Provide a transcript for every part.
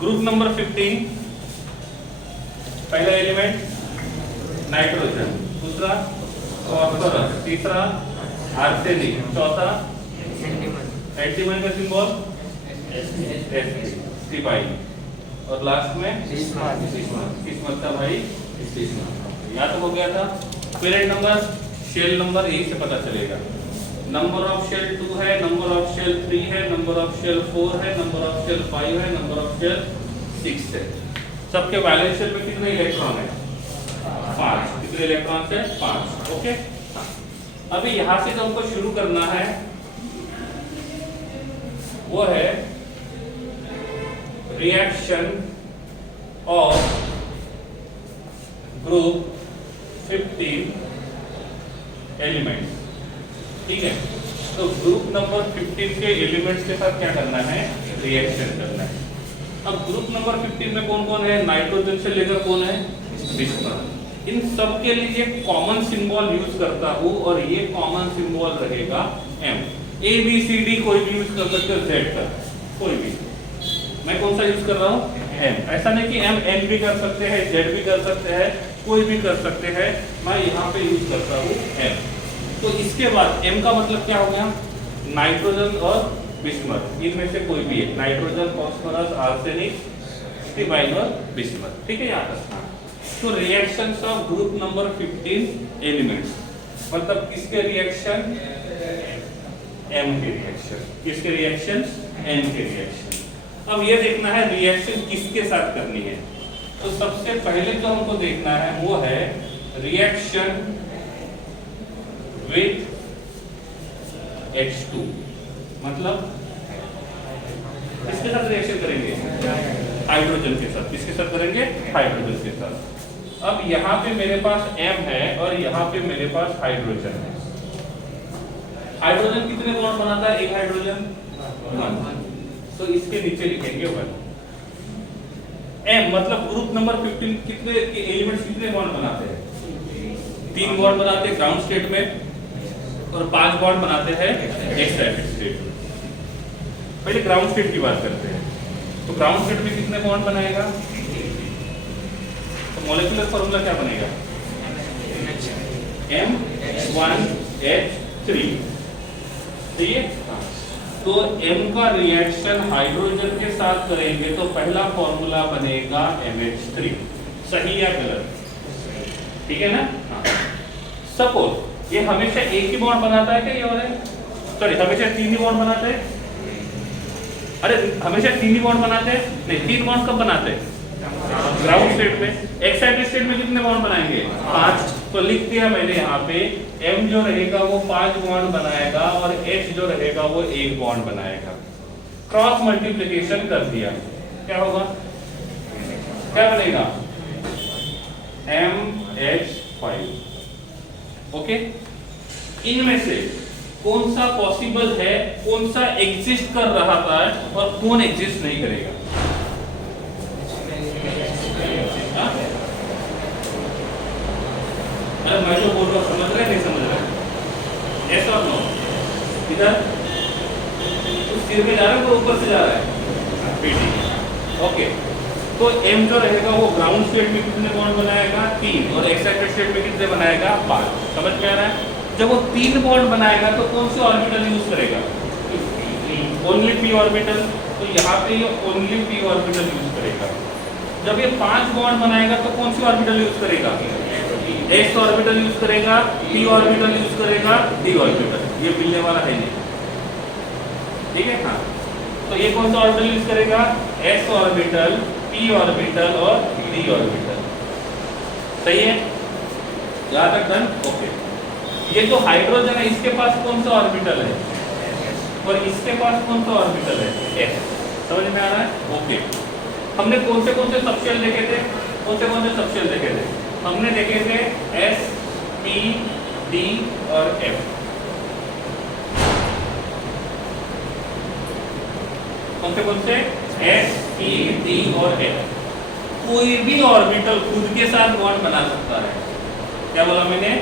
Group number 15, पहला element nitrogen, दूसरा phosphorus, तीसरा आर्सेनिक, चौथा एंटीमनी का सिंबल सिपाही, और लास्ट में किस्मत का भाई याद हो गया था। पेरेंट नंबर, शेल नंबर यही से पता चलेगा। नंबर ऑफ शेल 2 है, नंबर ऑफ शेल 3 है, नंबर ऑफ शेल 4 है, नंबर ऑफ शेल 5 है, नंबर ऑफ शेल 6 है। सबके वैलेंस शेल में कितने इलेक्ट्रॉन है? 5। कितने इलेक्ट्रॉन है? 5। ओके। अभी यहां से जो हमको शुरू करना है वो है रिएक्शन ऑफ ग्रुप 15 एलिमेंट्स। ठीक है, तो ग्रुप नंबर 15 के एलिमेंट्स के साथ क्या करना है? रिएक्शन करना है। अब ग्रुप नंबर 15 में कौन कौन है? नाइट्रोजन से लेकर कौन है? बिस्मथ। इन सब के लिए कॉमन सिंबल यूज करता हूं और ये कॉमन सिंबल रहेगा M। A B C D कोई भी यूज कर सकते हो, Z का कोई भी। मैं कौन सा यूज कर रहा हूं? M। ऐसा नहीं कि M N भी कर सकते हैं, Z भी कर सकते हैं, कोई भी कर सकते हैं, मैं यहाँ पे यूज करता हूँ M। तो इसके बाद M का मतलब क्या हो गया? नाइट्रोजन और बिस्मथ, इनमें से कोई भी है। नाइट्रोजन, फास्फोरस, आर्सेनिक, स्टिबाइन और बिस्मथ। ठीक है, याद रखना। तो reactions of group number 15 elements, मतलब किसके रिएक्शन? M के रिएक्शन। किसके रिएक्शन? M के रिएक्शन। अब ये देखना है रिएक्शन किसके साथ करनी है। तो सबसे पहले जो हमको देखना है वो है रिएक्शन विथ H2, मतलब किसके साथ रिएक्शन करेंगे? हाइड्रोजन के साथ। किसके साथ करेंगे? हाइड्रोजन के साथ। अब यहाँ पे मेरे पास M है और यहाँ पे मेरे पास हाइड्रोजन है। हाइड्रोजन कितने बॉन्ड बनाता है? एक हाइड्रोजन 1, तो इसके नीचे लिखेंगे 1। M मतलब ग्रुप नंबर 15 कितने एलिमेंट्स कितने बॉन्ड बनाते हैं? 3 बॉन्ड बनाते हैं ग्राउंड स्टेट में और 5 बॉन्ड बनाते हैं एक्साइटेड स्टेट में। पहले ग्राउंड स्टेट की बात करते हैं। तो ग्राउंड स्टेट में कितने बॉन्ड बनाएगा? तो मॉलिक्यूलर फार्मूला क्या बनेगा? M1H3। ठीक है, तो M का रिएक्शन हाइड्रोजन के साथ करेंगे तो पहला फॉर्मूला बनेगा MH3। सही या गलत? ठीक है ना? सपोज ये हमेशा एक ही बॉन्ड बनाता है क्या? ये और है, सॉरी, हमेशा 3 ही बॉन्ड बनाते हैं। अरे हमेशा 3 ही बॉन्ड बनाते हैं? नहीं, 3 बॉन्ड कब बनाते हैं? ग्राउंड स्टेट में। एक्साइटेड स्टेट में कितने बॉन्ड बनाएंगे? 5। तो लिख दिया मैंने यहाँ पे M जो रहेगा वो 5 बॉन्ड बनाएगा और H जो रहेगा वो 1 बॉन्ड बनाएगा। क्रॉस मल्टीप्लिकेशन कर दिया, क्या होगा? क्या बनेगा? MH5। ओके, इनमें से कौन सा पॉसिबल है, कौन सा एग्जिस्ट कर रहा था और कौन एग्जिस्ट नहीं करेगा? अरे मैं जो बोल रहा हूँ समझ रहे नहीं समझ रहे? यस और नो? इधर उस सिर में जा रहा है तो ऊपर से जा रहा है? पीटी। ओके, तो M जो रहेगा वो ग्राउंड स्टेट में कितने बॉन्ड बनाएगा? 3। और एक्साइटेड स्टेट में कितने बनाएगा? 5। समझ में आ रहा है? जब वो 3 बॉन्ड बनाएगा तो कौन से ऑर्बिटल यूज करेगा? Only p orbital. तो यहाँ पे ये ओनली p ऑर्बिटल यूज करेगा। जब ये 5 बॉन्ड बनाएगा तो कौन सी ऑर्बिटल यूज करेगा? s ऑर्बिटल यूज करेगा, p ऑर्बिटल यूज करेगा, d ऑर्बिटल। ये मिलने वाला है नहीं। ठीक है, हाँ। तो ये कौन सा ऑर्बिटल यूज करेगा? s ऑर्बिटल, p ऑर्बिटल और d ऑर्बिटल। सही है, यहां तक डन? ओके। ये जो हाइड्रोजन है इसके पास कौन सा ऑर्बिटल है और इसके पास कौन सा ऑर्बिटल है? s। समझ में आ रहा है? ओके। हमने कौन से सबशेल देखे थे? कौन से सबशेल देखे थे? हमने देखे थे S, P, D और F। कौन से? S, P, D और F। कोई भी ऑर्बिटल खुद के साथ बॉन्ड बना सकता है। क्या बोला मैंने?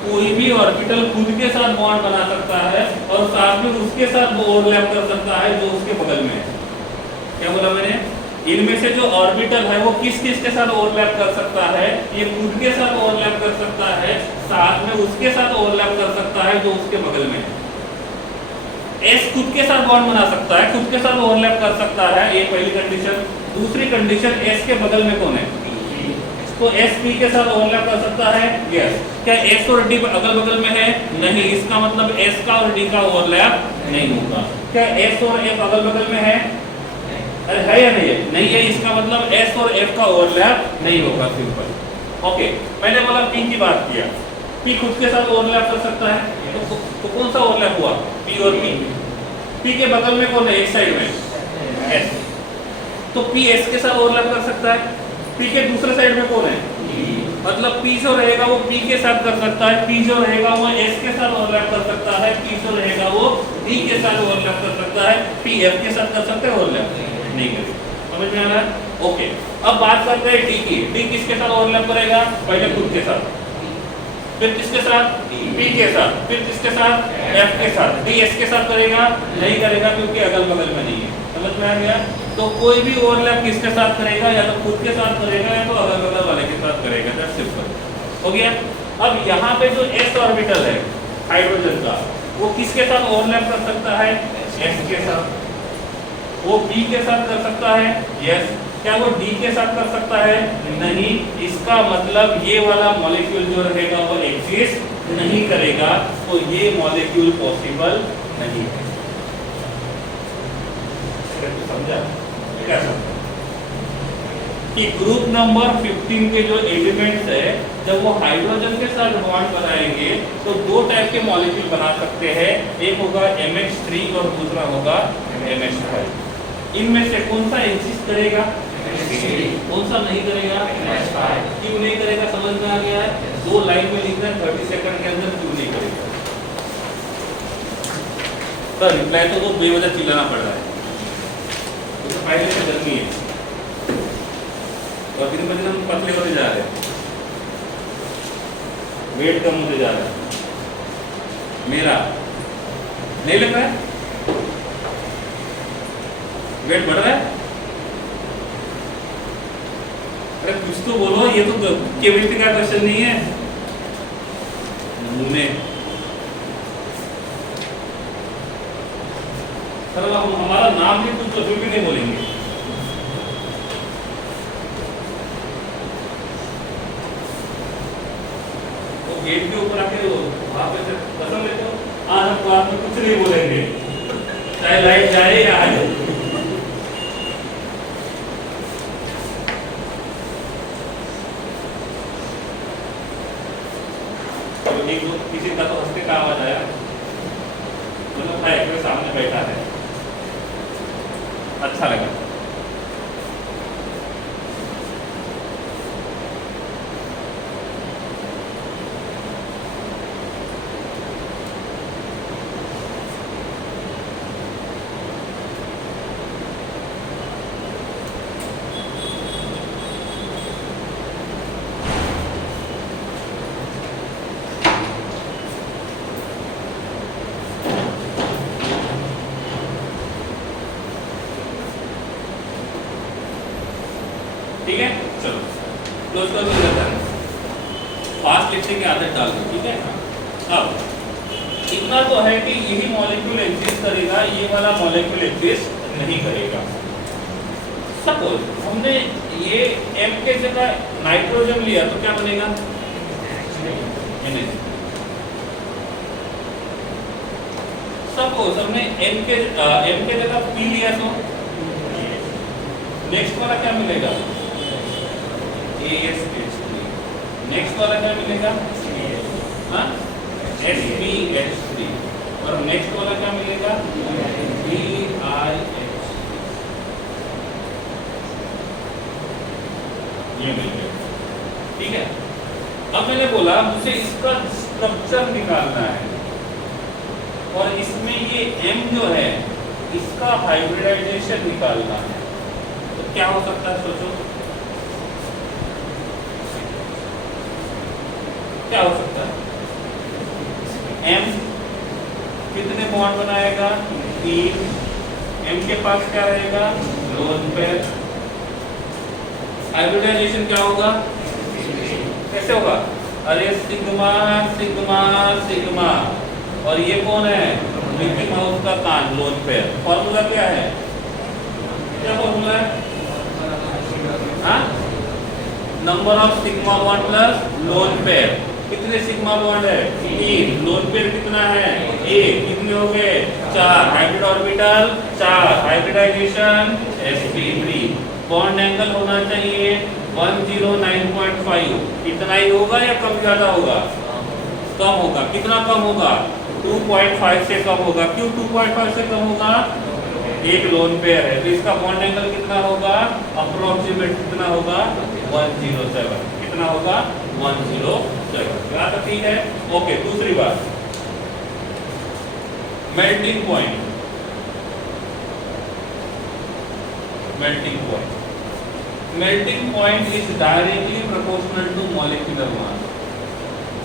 कोई भी ऑर्बिटल खुद के साथ बॉन्ड बना सकता है और साथ में उसके साथ वो ओवरलैप कर सकता है जो उसके बगल में है। क्या बोला मैंने? इनमें से जो ऑर्बिटल है वो किस किस के साथ ओवरलैप कर सकता है? ये खुद के साथ ओवरलैप कर सकता है, साथ में उसके साथ ओवरलैप कर सकता है जो उसके बगल में है। एस खुद के साथ बॉन्ड बना सकता है, खुद के साथ ओवरलैप कर सकता है, ये पहली कंडीशन। दूसरी कंडीशन, एस के बगल में कौन है? तो एस पी के साथ ओवरलैप कर सकता है, यस। क्या एस और डी अगल बगल में है? नहीं, इसका मतलब एस का और डी का ओवरलैप नहीं होगा। क्या एस और एफ अगल बगल में है? अरे है या नहीं है? नहीं है, इसका मतलब एस और एफ का ओवरलैप नहीं होगा, सिंपल। ओके, मैंने बोला पी की बात किया, पी खुद के साथ ओवरलैप कर सकता है, तो कौन सा ओवरलैप हुआ? पी और पी। पी के बगल में कौन है? एक साइड में एस, तो पी एस के साथ ओवरलैप कर सकता है। पी के दूसरे साइड में कौन है? मतलब पी जो रहेगा वो पी के साथ कर सकता है, पी जो रहेगा वो एस के साथ ओवरलैप कर सकता है, पी जो रहेगा वो डी के साथ ओवरलैप कर सकता है, पी एफ के साथ कर सकता है ओवरलैप नहीं करेगा। समझ में आ रहा है? ओके, अब बात करते हैं डी की। डी किसके साथ ओवरलैप करेगा? पहले खुद के साथ, फिर किसके साथ? पी के साथ, फिर किसके साथ? एफ के साथ। डी एस के साथ करेगा? नहीं करेगा, क्योंकि अगल बगल में नहीं है। समझ में आ गया? तो कोई भी ओवरलैप किसके साथ करेगा? या तो खुद के साथ करेगा या तो अगल बगल वाले के साथ करेगा। दैट्स सिंपल, हो गया। अब यहाँ पे जो एस ऑर्बिटल है हाइड्रोजन का, वो किसके साथ ओवरलैप कर सकता है? एस के साथ। वो बी के साथ कर सकता है, यस। क्या वो डी के साथ कर सकता है? नहीं। इसका मतलब ये वाला मॉलिक्यूल जो रहेगा वो एग्जिस्ट नहीं करेगा, तो ये मॉलिक्यूल पॉसिबल नहीं है। समझा? क्या समझा? कि ग्रुप नंबर 15 के जो एलिमेंट्स है, जब वो हाइड्रोजन के साथ बॉन्ड बनाएंगे तो दो टाइप के मॉलिक्यूल बना सकते हैं। एक होगा MH3 और दूसरा होगा MH5। इनमें से कौन सा एग्जिस्ट करेगा? कौन सा नहीं करेगा? क्यों नहीं करेगा? समझ में आ गया है? 2 लाइन में लिखना है 30 सेकंड के अंदर, क्यों नहीं करेगा। तो रिप्लाई तो बेवजह चिल्लाना पड़ रहा है, तो पहले से गर्मी है और दिन ब दिन हम पतले होते जा रहे हैं, वेट कम होते जा रहा है। मेरा नहीं लग रहा है? वेट बढ़ रहा है? अरे कुछ तो बोलो, ये तो केमिस्ट्री का क्वेश्चन नहीं है। नमूने सर, हम हमारा नाम भी कुछ तो फिर भी नहीं बोलेंगे। तो गेट के ऊपर आके वहां पे से कसम लेते हो, आज हम क्लास में कुछ नहीं बोलेंगे, चाहे लाइट जाए या आए। एक दो किसी का तो हंसने का आवाज आया, मतलब है मेरे सामने बैठा है, अच्छा लगा। ठीक है, चलो क्लोज कर दो इधर। फास्ट लिखने की आदत डाल दो, ठीक है। अब इतना तो है कि यही मॉलिक्यूल एग्जिस्ट करेगा, ये वाला मॉलिक्यूल एग्जिस्ट नहीं करेगा। सपोज हमने ये M के जगह नाइट्रोजन लिया तो क्या बनेगा? NH। सपोज हमने M के जगह P लिया तो नेक्स्ट वाला क्या मिलेगा? ASH3। नेक्स्ट वाला क्या मिलेगा? SPH3। और नेक्स्ट वाला क्या मिलेगा? BiH। ये मिल गया, ठीक है। अब मैंने बोला मुझे इसका स्ट्रक्चर निकालना है और इसमें ये M जो है इसका हाइब्रिडाइजेशन निकालना है, तो क्या हो सकता है? सोचो क्या हो सकता है? M कितने बॉन्ड बनाएगा? 3। M के पास क्या रहेगा? Lone pair. हाइब्रिडाइजेशन क्या होगा, कैसे होगा, अरे सिग्मा सिग्मा सिग्मा, और ये कौन है, मिकी माउस का कान, लोन पेयर। फॉर्मूला क्या है, क्या फॉर्मूला है, हाँ, number of sigma bond plus lone pair. कितने सिग्मा बॉन्ड है, 3, लोन पेयर कितना है, 1, कितने हो गए, 4, hybrid orbital 4, hybridisation sp3। Bond angle होना चाहिए 109.5, इतना ही होगा या कम ज्यादा होगा, कम होगा, कितना कम होगा, 2.5 से कम होगा। क्यों 2.5 से कम होगा, एक लोन पेयर है, तो इसका बॉन्ड एंगल कितना होगा, अप्रोक्सीमेट कितना होगा, 107, कितना होगा, 107। यहाँ तक ठीक है, ओके। दूसरी बात, melting point, melting point, melting point is directly proportional to molecular mass.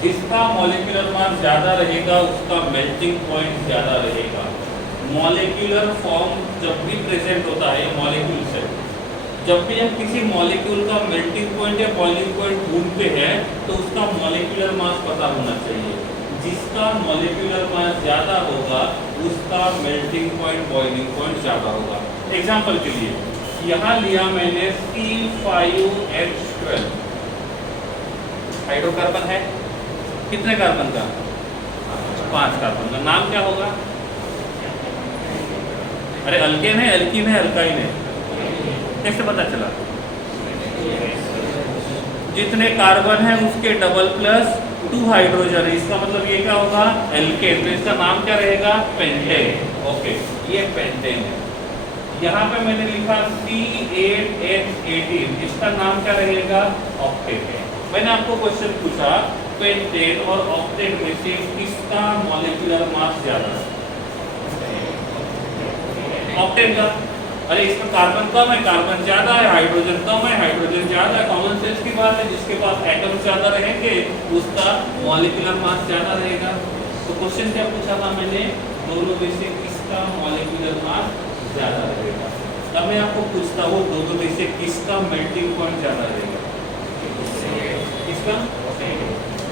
जिसका मॉलिक्यूलर मास ज्यादा रहेगा उसका मेल्टिंग पॉइंट ज्यादा रहेगा। मॉलिक्यूलर फॉर्म जब भी प्रेजेंट होता है मॉलिक्यूल से, जब भी हम किसी मॉलिक्यूल का मेल्टिंग पॉइंट या बॉइलिंग पॉइंट ढूंढते हैं तो उसका मॉलिक्यूलर मास पता होना चाहिए। जिसका मॉलिक्यूलर मास ज्यादा होगा उसका मेल्टिंग पॉइंट बॉइलिंग पॉइंट ज्यादा होगा। एग्जांपल के लिए यहाँ लिया मैंने C5H12, हाइड्रोकार्बन है, कितने कार्बन का, 5 कार्बन का, नाम क्या होगा, अरे अल्केन है, एल्कीन है, अल्काइन है, कैसे पता चला, जितने कार्बन है उसके डबल प्लस 2 हाइड्रोजन है, इसका मतलब ये क्या होगा, एल्केन, तो इसका नाम क्या रहेगा, पेंटेन। ओके, ये पेंटेन है। यहाँ पे मैंने लिखा C8H18, इसका नाम क्या रहेगा, ऑक्टेट है। मैंने आपको क्वेश्चन पूछा पेंटेन और ऑक्टेट में से किसका मॉलिक्यूलर मास ज्यादा है, ऑक्टेन का। अरे इसमें कार्बन कम है, कार्बन ज्यादा है, हाइड्रोजन कम है, हाइड्रोजन ज्यादा है, कॉमन सेंस की बात है, जिसके पास एटम ज्यादा रहेंगे उसका मॉलिक्यूलर मास ज्यादा रहेगा। तो क्वेश्चन क्या पूछा था मैंने, दोनों में से किसका मॉलिक्यूलर मास ज्यादा रहेगा। अब मैं आपको पूछता हूँ दोनों में से किसका मेल्टिंग पॉइंट ज्यादा रहेगा, किसका,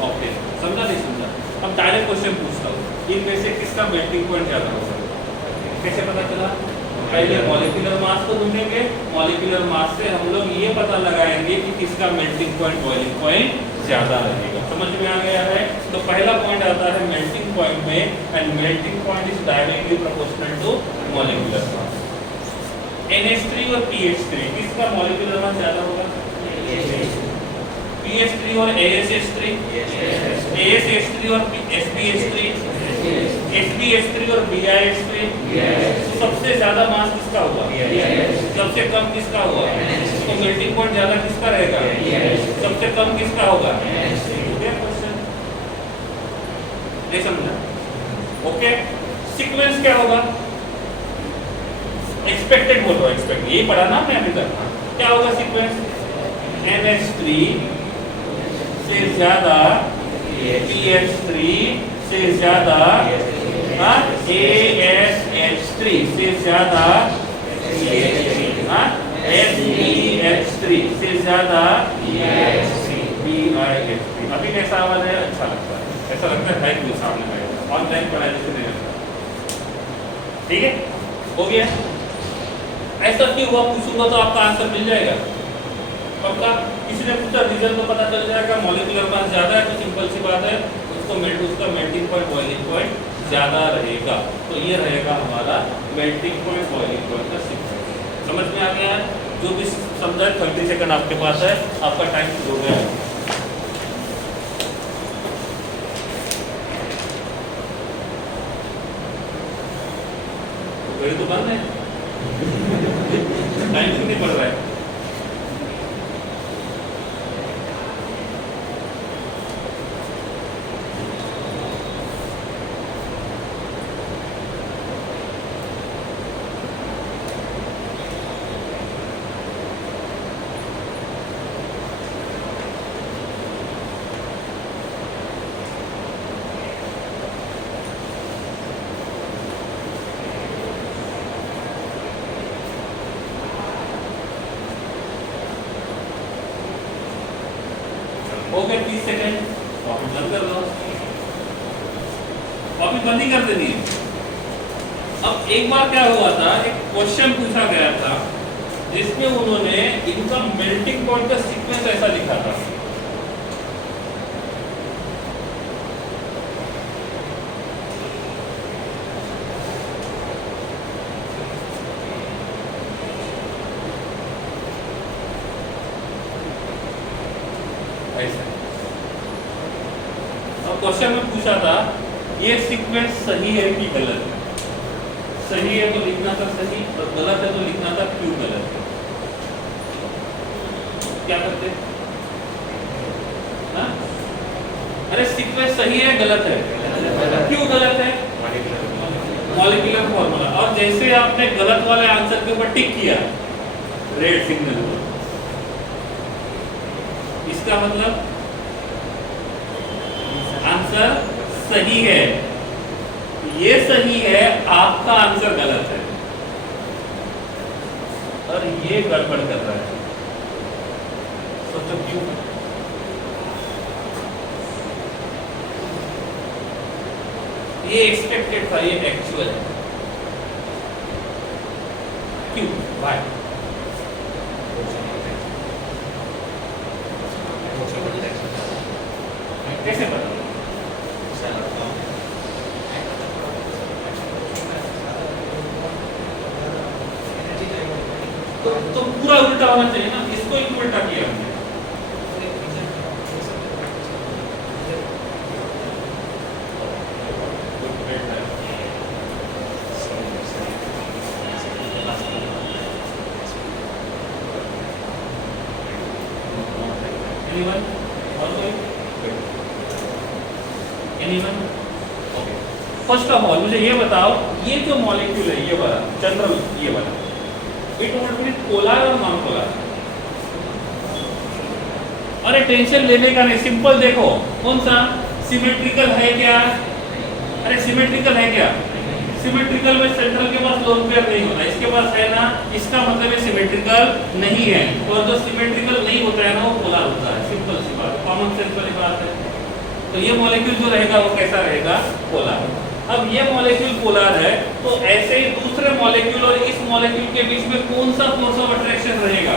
ऑक्टेन। समझा नहीं समझा, अब डायरेक्ट क्वेश्चन पूछता हूँ, इनमें से किसका मेल्टिंग पॉइंट ज्यादा होगा, कैसे पता चला, पहले मॉलिक्यूलर मास को ढूंढेंगे, मॉलिक्यूलर मास से हम लोग ये पता लगाएंगे कि किसका मेल्टिंग पॉइंट बॉइलिंग पॉइंट ज्यादा रहेगा। समझ में आ गया है। तो पहला पॉइंट आता है मेल्टिंग पॉइंट में, and melting point is directly proportional to molecular mass. NH3 और PH3 किसका मॉलिक्यूलर मास ज्यादा होगा, PH3 और ASH3, ASH3 और SPH3, SPH3 और BIH3, तो सबसे ज्यादा मास किसका होगा, सबसे कम किसका होगा, तो मेल्टिंग पॉइंट ज्यादा किसका रहेगा, सबसे कम किसका होगा। ये समझा, ओके। सीक्वेंस क्या होगा, एक्सपेक्टेड बोल रहा हूँ, एक्सपेक्ट, यही पढ़ा ना मैं अभी तक। क्या होगा सीक्वेंस, NH3 से ज्यादा PH3 से ज्यादा ASH3 से ज्यादा SPH3 से ज्यादा BIH3। अभी कैसा आवाज है, अच्छा लगता है, ऐसा लगता है कि सामने आएगा, ऑनलाइन पढ़ाई जैसे नहीं लगता। ठीक है, हो गया। ऐसा क्यों हुआ पूछूंगा तो आपका आंसर मिल जाएगा पक्का। किसी ने पूछा रीजन तो पता चल जाएगा, मॉलिक्यूलर मास ज्यादा है तो सिंपल सी बात है, उसका मेल्टिंग पॉइंट बॉइलिंग पॉइंट ज्यादा रहेगा। तो ये रहेगा हमारा मेल्टिंग पॉइंट बॉइलिंग पॉइंट का सीक्वेंस। समझ में आ गया है। जो भी समझा 30 सेकंड आपके पास है, आपका टाइम शुरू हो गया है। तो बंद है, टाइम क्यों नहीं पड़ रहा है। हो गए 30 सेकंड, कॉपी बंद कर दो, कॉपी बंद ही कर देनी है। अब एक बार क्या हुआ था, एक क्वेश्चन पूछा गया था जिसमें उन्होंने इनका मेल्टिंग पॉइंट का सीक्वेंस ऐसा लिखा था। ऐसा अब क्वेश्चन में पूछा था ये सीक्वेंस सही है कि गलत है। सही है तो लिखना था सही, और गलत है तो लिखना था क्यों गलत है। क्या करते? हाँ? अरे सीक्वेंस सही है गलत है, क्यों गलत है? Molecular formula. और जैसे आपने गलत वाले आंसर के ऊपर टिक किया रेड सिग्नल पर, इसका मतलब आंसर सही है, ये सही है, आपका आंसर गलत है और ये गड़बड़ कर रहा है। सोचो क्यों? ये एक्सपेक्टेड था, ये एक्चुअल है। क्यों? व्हाई? कैसे पता? तो पूरा उल्टा होना चाहिए ना, इसको ही उल्टा किया हमने। Anyone? और कोई? Anyone? Okay. First of all, मुझे ये बताओ, ये जो मॉलिक्यूल है, ये वाला जनरल, ये वाला, इट वुड बी पोलर और नॉन पोलर। अरे टेंशन लेने का नहीं, सिंपल देखो कौन सा सिमेट्रिकल है क्या? अरे सिमेट्रिकल है क्या? सिमेट्रिकल में सेंट्रल के पास लोन पेयर नहीं होता, इसके पास है ना, इसका मतलब है सिमेट्रिकल नहीं है। और जो सिमेट्रिकल नहीं होता है ना वो पोलर होता है। सिंपल सी बात, कॉमन सेंस वाली बात है। तो ये मॉलिक्यूल जो रहेगा वो कैसा रहेगा? पोलर। अब ये मॉलिक्यूल पोलर है तो ऐसे ही दूसरे मॉलिक्यूल और इस मॉलिक्यूल के बीच में कौन सा फोर्स ऑफ अट्रैक्शन रहेगा?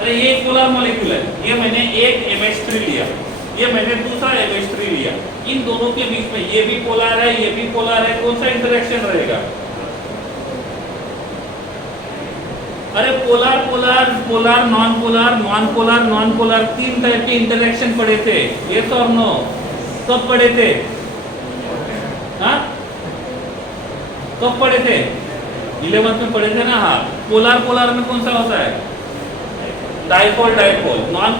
अरे ये एक पोलर मॉलिक्यूल है, ये मैंने एक MH3 लिया, ये मैंने दूसरा MH3 लिया, इन दोनों के बीच में ये भी पोलर है, ये भी पोलर है, कौन सा इंटरेक्शन रहेगा? अरे polar polar polar non polar, non polar non polar, तीन टाइप के इंटरेक्शन पढ़े थे, यस और नो? कब पढ़े थे? हाँ कब पढ़े थे? 11th में पढ़े थे ना। हाँ, पोलर पोलर में कौन सा होता है? Dipole dipole. नॉन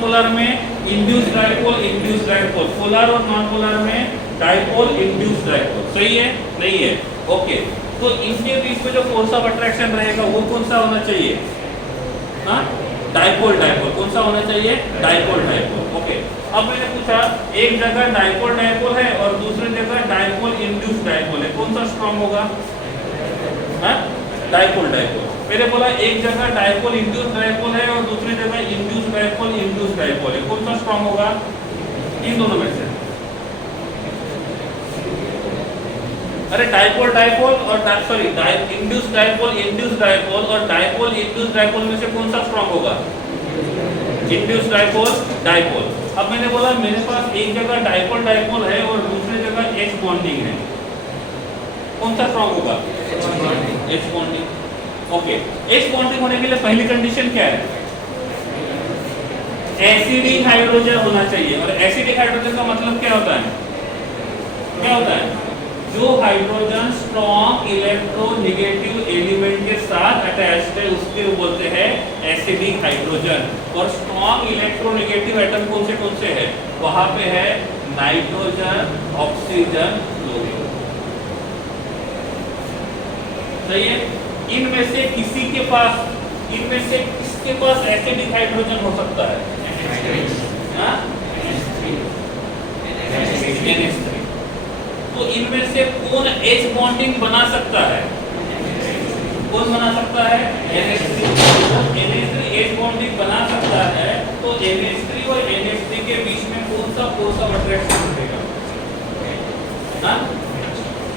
पोलर में induce dipole induce dipole. Polar और नॉन पोलर में डाइपोल इंड्यूस डाइपोल। सही है? नहीं है? ओके, तो इनके बीच में जो फोर्स ऑफ अट्रैक्शन रहेगा वो कौन सा होना चाहिए? हाँ, डाइपोल डाइपोल। कौन सा होना चाहिए? Dipole dipole. ओके, अब मैंने पूछा एक जगह डाइपोल डाइपोल है और दूसरी जगह डाइपोल इंड्यूस डाइपोल है, कौन सा स्ट्रांग होगा? हाँ, डाइपोल डाइपोल। मैंने बोला एक जगह डाइपोल इंड्यूस डाइपोल है और दूसरी जगह इंड्यूस डाइपोल इंड्यूस डाइपोल है, कौन सा स्ट्रांग होगा? इन दोनों में से। अरे डाइपोल डाइपोल और सॉरी इंड्यूस डाइपोल और डाइपोल इंड्यूस डाइपोल में से कौन सा स्ट्रांग होगा? Induce dipole dipole. अब मैंने बोला मेरे पास एक जगह डाइपोल डाइपोल है और दूसरी जगह H बॉन्डिंग है, कौन सा स्ट्रांग होगा? H bonding. Okay, H bonding होने के लिए पहली कंडीशन क्या है? एसिडिक हाइड्रोजन होना चाहिए। और एसिडिक हाइड्रोजन का मतलब क्या होता है? क्या होता है? जो हाइड्रोजन स्ट्रॉन्ग इलेक्ट्रोनेगेटिव एलिमेंट के साथ अटैच्ड है उसके बोलते हैं एसिडिक हाइड्रोजन। और स्ट्रॉन्ग इलेक्ट्रोनेगेटिव एटम कौन से है? वहां पे है नाइट्रोजन, ऑक्सीजन, क्लोरीन। सही है? इनमें से किसी के पास, इनमें से किसके पास एसिडिक हाइड्रोजन हो सकता है? NH3। तो इनमें से कौन H बॉन्डिंग बना सकता है? कौन बना सकता है? NH3। तो NH3 H बॉन्डिंग बना सकता है, तो NH3 और फोर्स ऑफ अट्रैक्शन रहेगा? हाँ,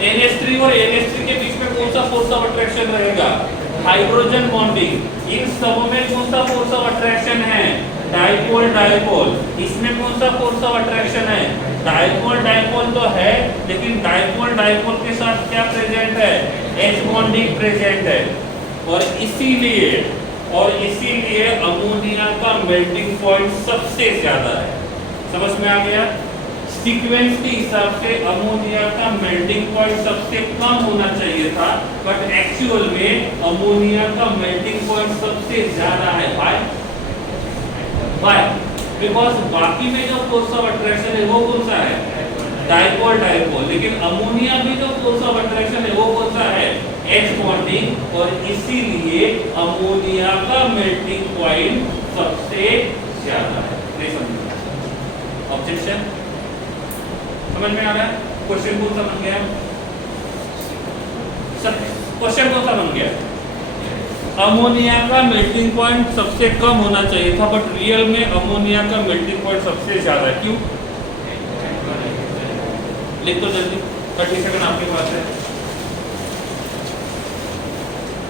NH3 और NH3 के बीच में कौन सा फोर्स ऑफ अट्रैक्शन रहेगा? Hydrogen bonding. इन सब में कौन सा फोर्स ऑफ अट्रैक्शन है? Dipole dipole. इसमें कौन सा फोर्स ऑफ अट्रैक्शन है? डाइपोल डाइपोल तो है, लेकिन डाइपोल डाइपोल के साथ क्या प्रेजेंट है? H बॉन्डिंग प्रेजेंट है। और इसीलिए अमोनिया का मेल्टिंग पॉइंट सबसे ज्यादा है। समझ में आ गया? सीक्वेंस के हिसाब से अमोनिया का मेल्टिंग पॉइंट सबसे कम होना चाहिए था, बट एक्चुअल में अमोनिया का मेल्टिंग पॉइंट सबसे ज्यादा है। व्हाई? बिकॉज बाकी में जो फोर्स ऑफ अट्रैक्शन है वो कौन सा है? Dipole dipole. लेकिन अमोनिया में जो फोर्स ऑफ अट्रैक्शन है वो कौन सा है? H bonding. और इसीलिए अमोनिया का मेल्टिंग पॉइंट सबसे ज्यादा है। नहीं समझ? ऑब्जेक्शन? समझ में आ रहा है? क्वेश्चन कौन सा बन गया? क्वेश्चन कौन सा बन गया? अमोनिया का मेल्टिंग पॉइंट सबसे कम होना चाहिए था, बट रियल में अमोनिया का मेल्टिंग पॉइंट सबसे ज्यादा है। क्यों? लिख दो जल्दी। 30 सेकंड आपके पास है।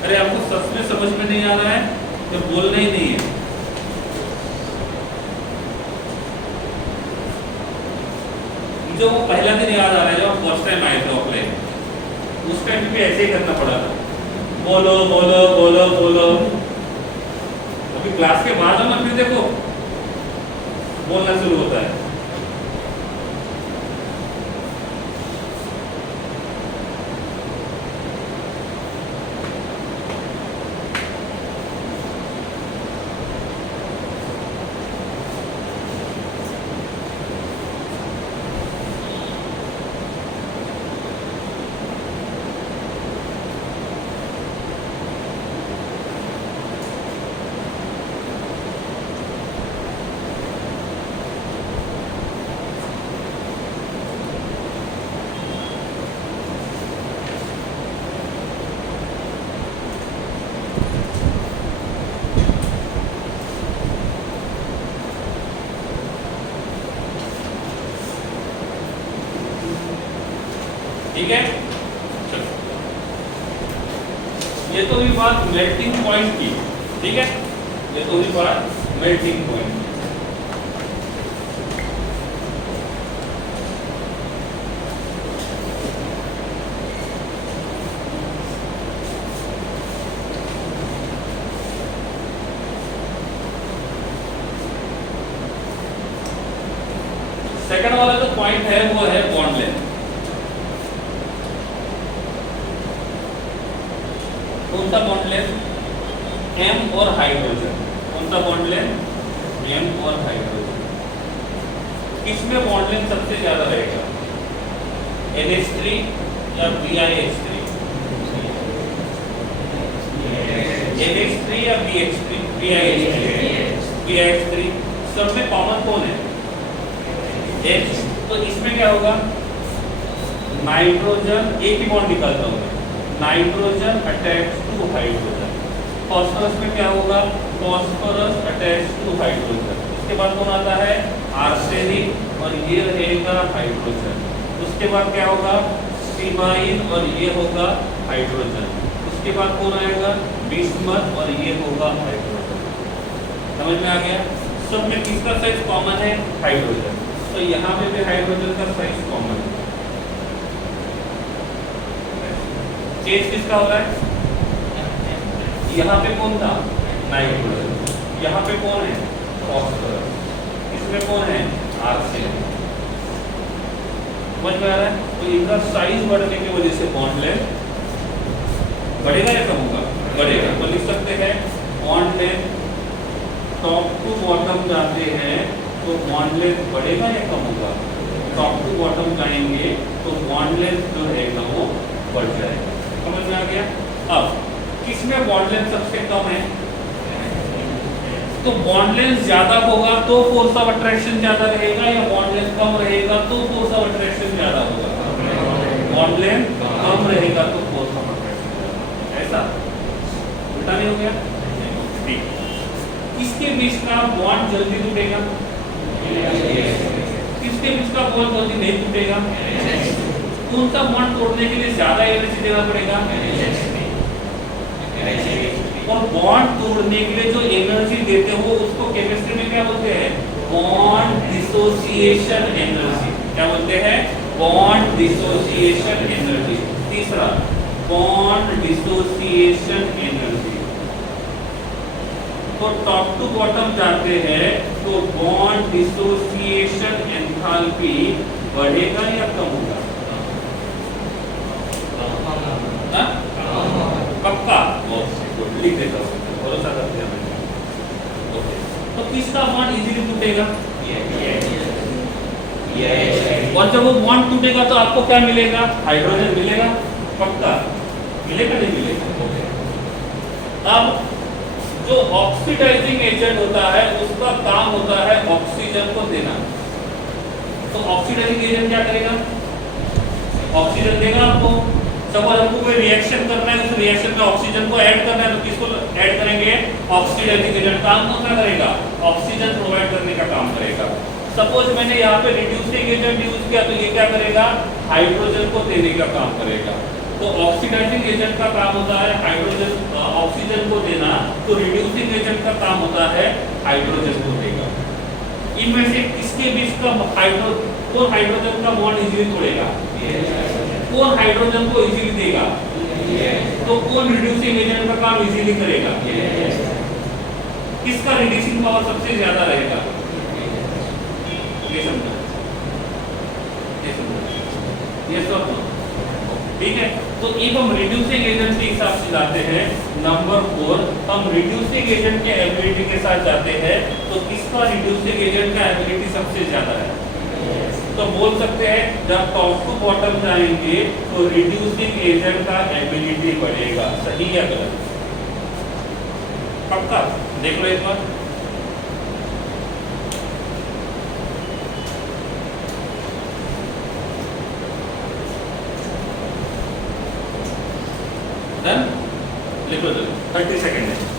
अरे आपको सच में समझ में नहीं आ रहा है तो बोलना ही नहीं है। जो वो पहला दिन याद आ रहा है जब हम फर्स्ट टाइम आए थे ऑफलाइन, उस टाइम भी ऐसे ही करना पड़ा था। बोलो बोलो बोलो बोलो। अभी क्लास के बाद हम फिर देखो बोलना शुरू होता है। ठीक है? चलो, ये तो हुई बात मेल्टिंग पॉइंट की। ठीक है, ये तो हुई बात मेल्टिंग पॉइंट। सेकंड वाला जो पॉइंट है वो है बॉन्ड लेंथ। कौन सा बॉन्ड लेंथ? M और हाइड्रोजन। कौन सा बॉन्ड लेंथ? M और हाइड्रोजन। किसमें बॉन्ड लेंथ सबसे ज्यादा रहेगा? NH3 या BiH3? NH3 या BH3? BiH3। सब में कॉमन कौन है? H। तो इसमें क्या होगा? नाइट्रोजन, एक ही बॉन्ड निकालता हूं मैं, nitrogen attach to hydrogen. Phosphorus में क्या होगा? Phosphorus attach to hydrogen. उसके बाद कौन आता है? आर्सेनिक, और ये रहेगा हाइड्रोजन। उसके बाद क्या होगा? स्टीबाइन, और ये होगा हाइड्रोजन। उसके बाद कौन आएगा? बिस्मथ, और ये होगा हाइड्रोजन। समझ में आ गया? सब में किसका साइज कॉमन है? हाइड्रोजन। तो यहाँ पे भी हाइड्रोजन का साइज कॉमन है। चेंज किसका हो रहा है? यहाँ पे कौन था? नाइट्रोजन। यहाँ पे कौन है? फॉस्फोरस। इसमें कौन है? आर्सेनिक। समझ में आ रहा है? तो इनका साइज बढ़ने की वजह से बॉन्ड लेंथ बढ़ेगा या कम होगा? बढ़ेगा। तो लिख सकते हैं bond length top to bottom जाते हैं तो बॉन्ड लेंथ बढ़ेगा या कम होगा? टॉप टू बॉटम जाएंगे तो बॉन्ड लेंथ जो रहेगा वो बढ़ जाएगा। समझ में आ गया? अब किसमें बॉन्ड लेंथ सबसे कम है? तो बॉन्ड लेंथ ज्यादा होगा तो फोर्स ऑफ अट्रैक्शन ज्यादा रहेगा, या बॉन्ड लेंथ कम रहेगा तो फोर्स ऑफ अट्रैक्शन ज्यादा होगा? बॉन्ड लेंथ कम रहेगा तो फोर्स ऑफ अट्रैक्शन ज्यादा होगा। ऐसा उल्टा नहीं हो गया? ठीक। इसके बीच का बॉन्ड जल्दी टूटेगा? किसके बीच का बॉन्ड जल्दी नहीं टूटेगा? कौन सा बॉन्ड तोड़ने के लिए ज्यादा एनर्जी देना पड़ेगा? और बॉन्ड तोड़ने के लिए जो एनर्जी देते हो उसको केमिस्ट्री में क्या बोलते हैं? Bond dissociation energy. क्या बोलते हैं? Bond dissociation energy. तीसरा बॉन्ड डिसोसिएशन एनर्जी। तो टॉप टू बॉटम जाते हैं तो बॉन्ड डिसोसिएशन एंथैल्पी बढ़ेगा या कम होगा? पक्का? लिख देता हूँ, भरोसा करते हैं मैंने। ओके, तो किसका बॉन्ड इजीली टूटेगा? और जब वो बॉन्ड टूटेगा तो आपको क्या मिलेगा? हाइड्रोजन मिलेगा। पक्का मिलेगा नहीं मिलेगा? ओके। अब जो ऑक्सीडाइजिंग एजेंट होता है उसका काम होता है ऑक्सीजन को देना। तो ऑक्सीडाइजिंग एजेंट क्या करेगा? ऑक्सीजन देगा आपको। सपोज हमको कोई रिएक्शन करना है, उस रिएक्शन में ऑक्सीजन को ऐड करना है तो किसको ऐड करेंगे? Oxidising agent. काम कौन सा करेगा? ऑक्सीजन प्रोवाइड करने का काम करेगा। सपोज मैंने यहाँ पे रिड्यूसिंग एजेंट यूज किया तो ये क्या करेगा? हाइड्रोजन को देने का काम करेगा। तो ऑक्सीडाइजिंग एजेंट का काम होता है हाइड्रोजन ऑक्सीजन को देना, तो रिड्यूसिंग एजेंट का काम होता है हाइड्रोजन को देगा। इनमें से किसके बीच का कौन हाइड्रोजन का बॉन्ड इजीली तोड़ेगा? कौन हाइड्रोजन को इजीली देगा? तो कौन रिड्यूसिंग एजेंट का काम इजीली करेगा? किसका रिड्यूसिंग पावर सबसे ज्यादा रहेगा? ये समझो, ये समझो, ये सब ठीक है। तो अब हम रिड्यूसिंग एजेंट के हिसाब से जाते हैं। नंबर 4 हम रिड्यूसिंग एजेंट के एबिलिटी के साथ जाते हैं। तो किसका रिड्यूसिंग एजेंट का एबिलिटी सबसे ज्यादा है? तो बोल सकते हैं जब टॉप टू बॉटम जाएंगे तो रिड्यूसिंग एजेंट का एबिलिटी बढ़ेगा। सही या गलत? पक्का देख लो एक बार। डन? लिखो 30 सेकेंड है।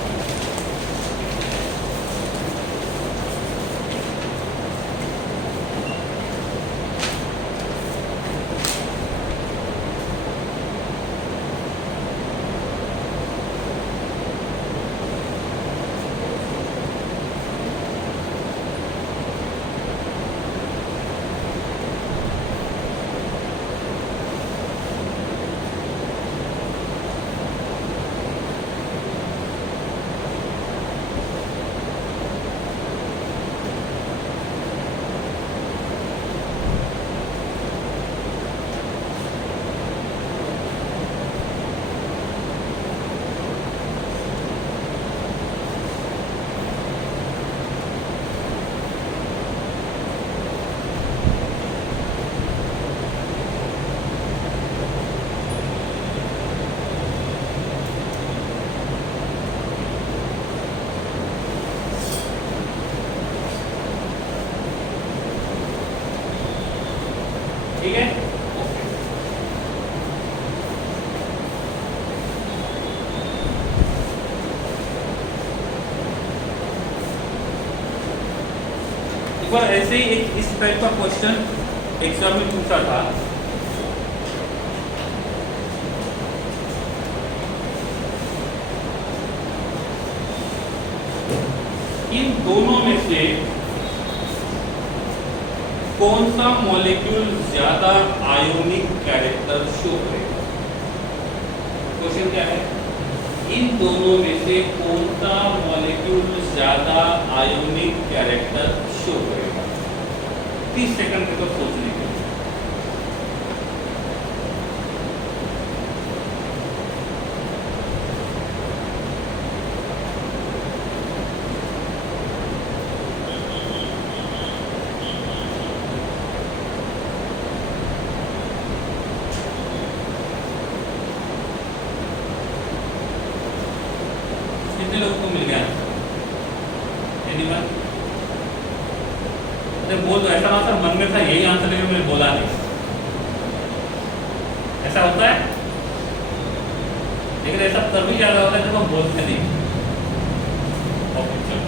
ठीक है। एक बार ऐसे ही एक इस टाइप का क्वेश्चन एग्जाम में पूछा था। इन दोनों में से कौन सा मॉलिक्यूल ज्यादा आयोनिक कैरेक्टर शो करेगा? क्वेश्चन क्या है? इन दोनों में से कौन सा मॉलिक्यूल ज्यादा आयोनिक कैरेक्टर शो करेगा? 30 सेकंड के तो सोचने के लिए। कितने लोगों को मिल गया? एनीवन? अरे बोल दो। ऐसा ना सर मन में था यही आंसर लेकिन मैंने बोला नहीं। ऐसा होता है, लेकिन ऐसा तभी ज्यादा होता है जब हम बोलते नहीं। ओके चलो,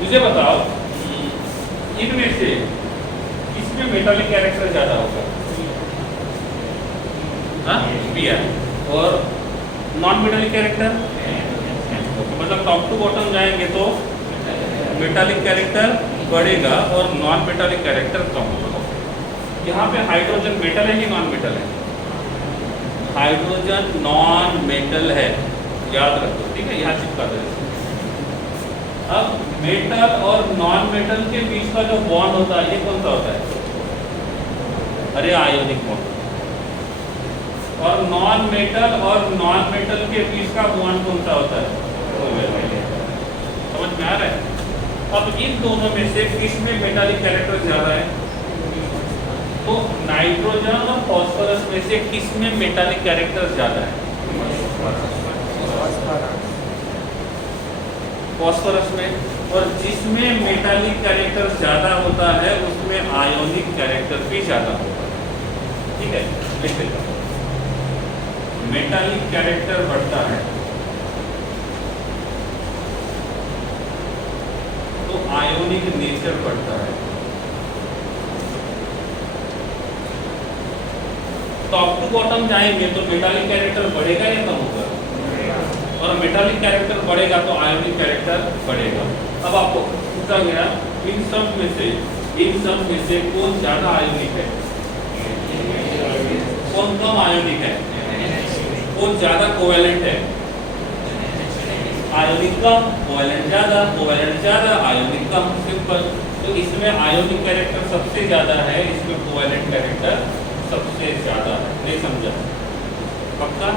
मुझे बताओ इनमें से किसमें मेटालिक कैरेक्टर ज्यादा होगा? हाँ, Pr। और नॉन मेटालिक कैरेक्टर, मतलब टॉप टू बॉटम जाएंगे तो मेटालिक कैरेक्टर बढ़ेगा और नॉन मेटालिक कैरेक्टर कम होगा। यहाँ पे हाइड्रोजन मेटल है कि नॉन मेटल है? हाइड्रोजन नॉन मेटल है, याद रखो, ठीक है, यहाँ चिपका दो। अब मेटल और नॉन मेटल के बीच का जो बॉन्ड होता है ये कौन सा होता है? अरे आयोनिक बॉन्ड। और नॉन मेटल और नॉन मेटल के बीच का बॉन्ड कौन सा होता है? समझ में आ रहा है? अब इन दोनों में से किसमें मेटालिक कैरेक्टर ज्यादा है? तो नाइट्रोजन और फास्फोरस में से किसमें मेटालिक कैरेक्टर ज्यादा है? फास्फोरस में। और जिसमें मेटालिक कैरेक्टर ज्यादा होता है उसमें आयोनिक कैरेक्टर भी ज्यादा होता है, ठीक है, लिख देता हूं। मेटालिक कैरेक्टर बढ़ता है तो आयोनिक नेचर बढ़ता है। टॉप टू बॉटम जाएंगे तो मेटालिक कैरेक्टर बढ़ेगा या कम होगा? और मेटालिक कैरेक्टर बढ़ेगा तो आयोनिक कैरेक्टर बढ़ेगा। अब आपको पूछा गया इन सब में से कौन ज्यादा आयोनिक है, कौन कम आयोनिक है, कौन ज्यादा कोवेलेंट है? आयोनिक कम, कोवेलेंट ज्यादा, कोवेलेंट ज्यादा, आयोनिक कम, सिंपल। तो इसमें आयोनिक कैरेक्टर सबसे ज्यादा है, इसमें कोवेलेंट कैरेक्टर सबसे ज्यादा है। नहीं समझा? पक्का?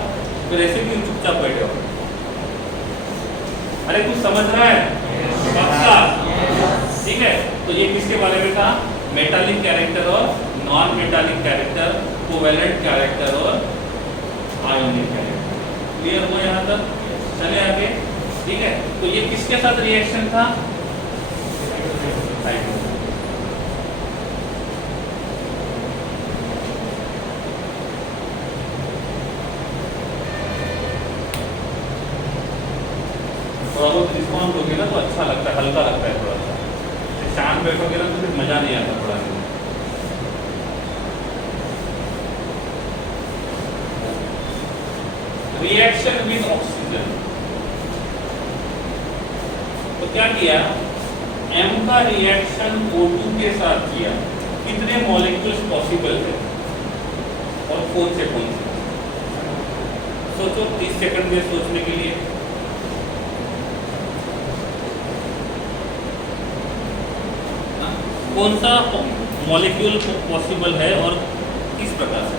फिर ऐसे क्यों चुपचाप बैठे हो? अरे कुछ समझ रहा है? पक्का? ठीक है, तो ये किसके बारे में था? मेटालिक कैरेक्टर और non metallic character, covalent character और आयोनिक कैरेक्टर। क्लियर हुआ यहाँ तक? चले आगे, ठीक है। तो ये किसके साथ रिएक्शन था? थोड़ा बहुत रिस्पॉन्स होगी ना तो अच्छा लगता है, हल्का लगता है थोड़ा सा। शांत बैठोगे ना तो फिर मजा नहीं आता पढ़ाने में। रिएक्शन विद ऑक्सीजन, तो क्या किया? M का रिएक्शन O2 के साथ किया। कितने मॉलिक्यूल्स पॉसिबल है और कौन से? सोचो, 30 सेकंड में सोचने के लिए। कौन सा मॉलिक्यूल पॉसिबल है और किस प्रकार से?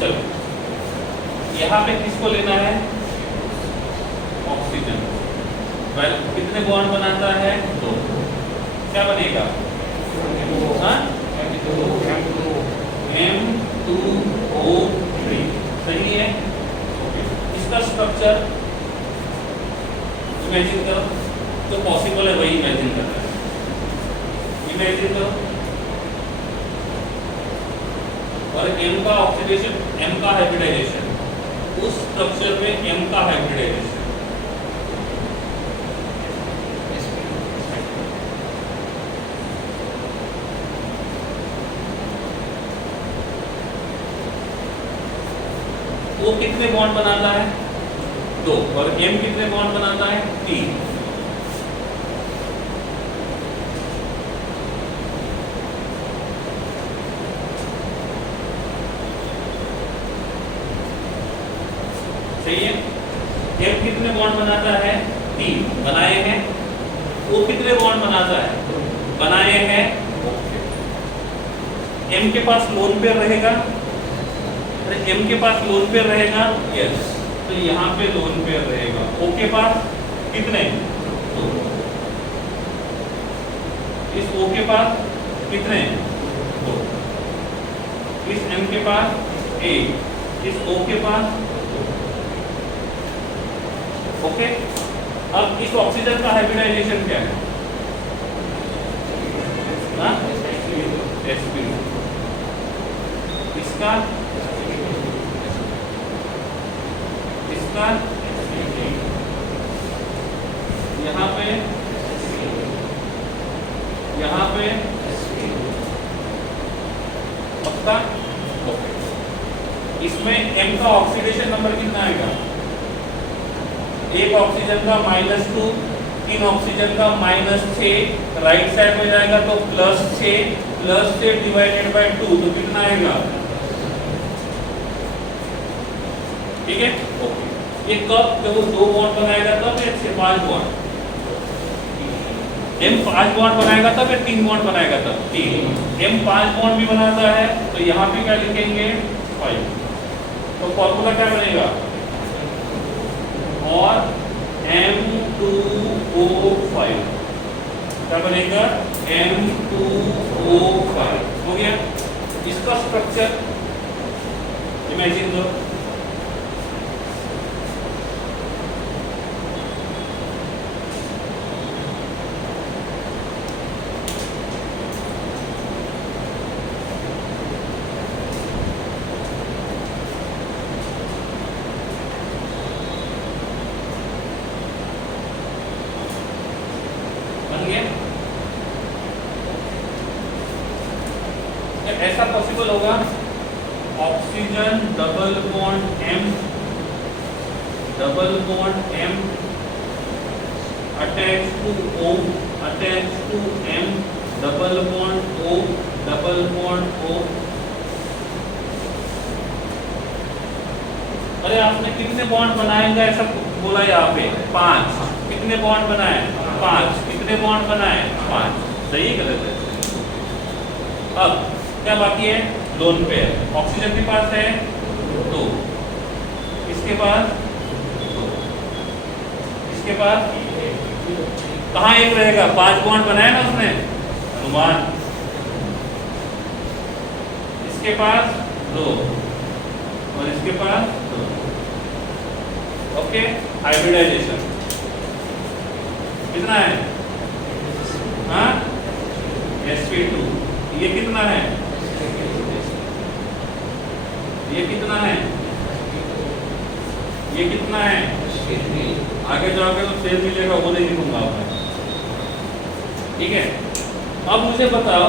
चलो, यहाँ पे किसको लेना है? ऑक्सीजन। वेल, कितने बॉन्ड बनाता है? 2। क्या बनेगा? M2O3। सही है। इसका स्ट्रक्चर इमेजिन करो, तो पॉसिबल है वही इमेजिन करना है। इमेजिन करो। और M का ऑक्सीडेशन, M का हाइब्रिडाइजेशन, उस स्ट्रक्चर में M का हाइब्रिडाइजेशन। वो कितने बॉन्ड बनाता है? 2। और M कितने बॉन्ड बनाता है? 3। सही है। M कितने बॉन्ड बनाता है? 3 बनाए हैं। O कितने बॉन्ड बनाता है? बनाए हैं। M के पास लोन पेयर रहेगा। M के पास लोन पेयर रहेगा, यस, तो यहाँ पे लोन पेयर रहेगा। O के पास कितने? 2। इस O के पास कितने? 2। इस M के पास 1, इस O के पास 2। ओके। अब इस ऑक्सीजन का हाइब्रिडाइजेशन क्या है? sp। इसका यहाँ पे इसमें M का ऑक्सीडेशन नंबर कितना आएगा? एक ऑक्सीजन का -2, 3 ऑक्सीजन का -6, राइट साइड में जाएगा तो +6 डिवाइडेड बाय 2 तो कितना आएगा? ठीक है, ओके। ये कब जब वो 2 बॉन्ड बनाएगा तब या 5 बॉन्ड? M 5 बॉन्ड बनाएगा तब या 3 बॉन्ड बनाएगा तब? 3। M 5 बॉन्ड भी बनाता है तो यहाँ पे क्या लिखेंगे? 5। तो फॉर्मूला क्या बनेगा? और M2O5 क्या बनेगा? M2O5 हो गया। इसका स्ट्रक्चर इमेजिन करो। ऐसा पॉसिबल होगा? Oxygen double bond M attach to O M double bond O अरे आपने कितने बॉन्ड बनाएंगे ऐसा बोला यहाँ पे? 5। कितने बॉन्ड बनाए? 5। कितने बॉन्ड बनाए? 5। सही गलत है? अब क्या बाकी है? Lone pair. ऑक्सीजन के पास है 2, इसके पास 2, इसके पास कहाँ एक रहेगा? 5 बॉन्ड बनाया ना उसने, अनुमान। इसके पास 2 और इसके पास 2। ओके, हाइब्रिडाइजेशन कितना है? हाँ, sp2। ये कितना है? ये कितना है? ये कितना है? आगे जाओगे तो सेल मिलेगा, वो नहीं लिखूंगा आपने। ठीक है, अब मुझे बताओ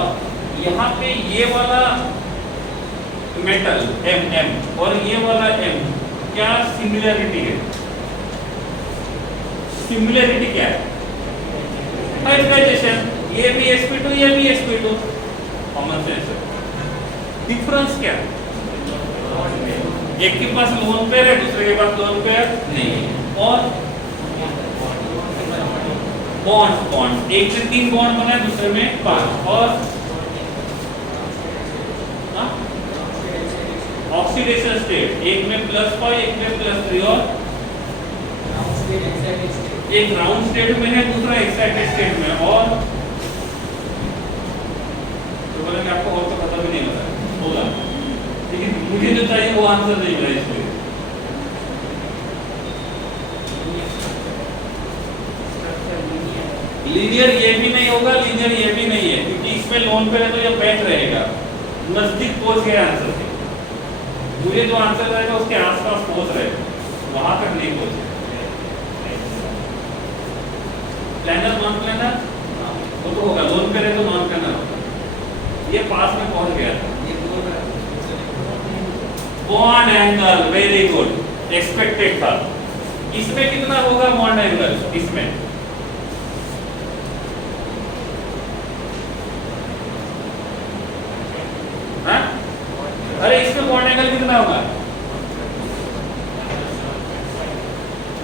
यहाँ पे ये वाला मेटल M और ये वाला M क्या सिमिलरिटी है? सिमिलरिटी क्या है? हाइब्रिडाइजेशन। ये भी sp2 ये भी sp2। कॉमन सेंस है। डिफरेंस क्या है? एक के पास लोन पेयर है, दूसरे के पास लोन पेयर नहीं है। और बॉन्ड एक में 3 बॉन्ड बना है, दूसरे में 5। और ऑक्सीडेशन स्टेट एक में +5 एक में +3 और एक ग्राउंड स्टेट में है, दूसरा एक्साइटेड स्टेट में। और तो बोलेंगे आपको और तो पता भी नहीं होगा, लेकिन मुझे जो चाहिए वो आंसर नहीं मिला इसमें। लीनियर ये भी नहीं होगा, लीनियर ये भी नहीं है, क्योंकि इसमें लोन पे है तो ये बैक रहेगा, नजदीक पहुंच गया आंसर से। मुझे जो आंसर रहेगा उसके आसपास पहुंच रहेगा, वहां तक नहीं पहुंचे। प्लानर नॉन प्लानर वो तो होगा, लोन पे रहे तो नॉन प्लानर होगा। ये पास में पहुंच गया था। Bond angle very good, expected था। इसमें कितना होगा बॉन्ड एंगल? इसमें अरे इसमें बॉन्ड एंगल कितना होगा?